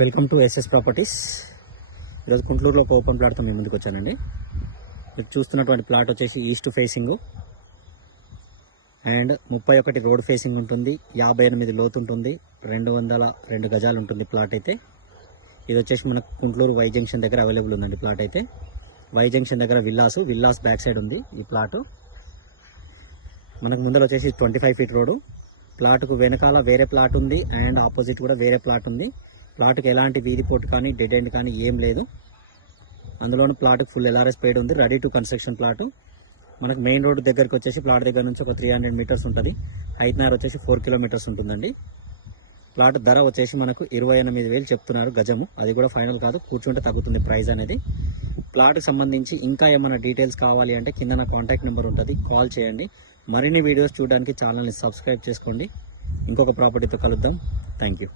Welcome to SS properties. ఈరోజు గుంటూరులో ఒక ఓపెన్ ప్లాట్తో మీ ముందుకు వచ్చానండి. మీరు చూస్తున్నటువంటి ప్లాట్ వచ్చేసి east facing and 31 road facing ఉంటుంది. 58 లోతు ఉంటుంది. 202 గజాలు ఉంటుంది ప్లాట్ అయితే. ఇది వచ్చేసి మనకు గుంటూరు వై జంక్షన్ దగ్గర అవైలబుల్ ఉందండి ప్లాట్ అయితే. వై జంక్షన్ దగ్గర విల్లాస్ బ్యాక్ సైడ్ ఉంది ఈ ప్లాట్. మనకు ముందర వచ్చేసి 25 ఫీట్ రోడ్డు. ప్లాట్కు వెనకాల వేరే ప్లాట్ ఉంది అండ్ ఆపోజిట్ కూడా వేరే ప్లాట్ ఉంది. ప్లాట్కి ఎలాంటి వీధి పోర్ట్ కానీ డెడ్ ఎండ్ కానీ ఏం లేదు. అందులోనూ ప్లాట్కి ఫుల్ ఎల్ఆర్ఎస్ పేడ్ ఉంది. Ready to construction plot. మనకు మెయిన్ రోడ్ దగ్గరికి వచ్చేసి ప్లాట్ దగ్గర నుంచి ఒక 300 మీటర్స్ ఉంటుంది. హైట్నార్ వచ్చేసి 4 కిలోమీటర్స్ ఉంటుందండి. ప్లాట్ ధర వచ్చేసి మనకు 28,000 చెప్తున్నారు గజము. అది కూడా ఫైనల్ కాదు, కూర్చుంటే తగ్గుతుంది ప్రైస్ అనేది. ప్లాట్కి సంబంధించి ఇంకా ఏమైనా డీటెయిల్స్ కావాలి అంటే కింద నా కాంటాక్ట్ నెంబర్ ఉంటుంది, కాల్ చేయండి. మరిన్ని వీడియోస్ చూడడానికి ఛానల్ని సబ్స్క్రైబ్ చేసుకోండి. ఇంకొక ప్రాపర్టీతో కలుద్దాం. Thank you.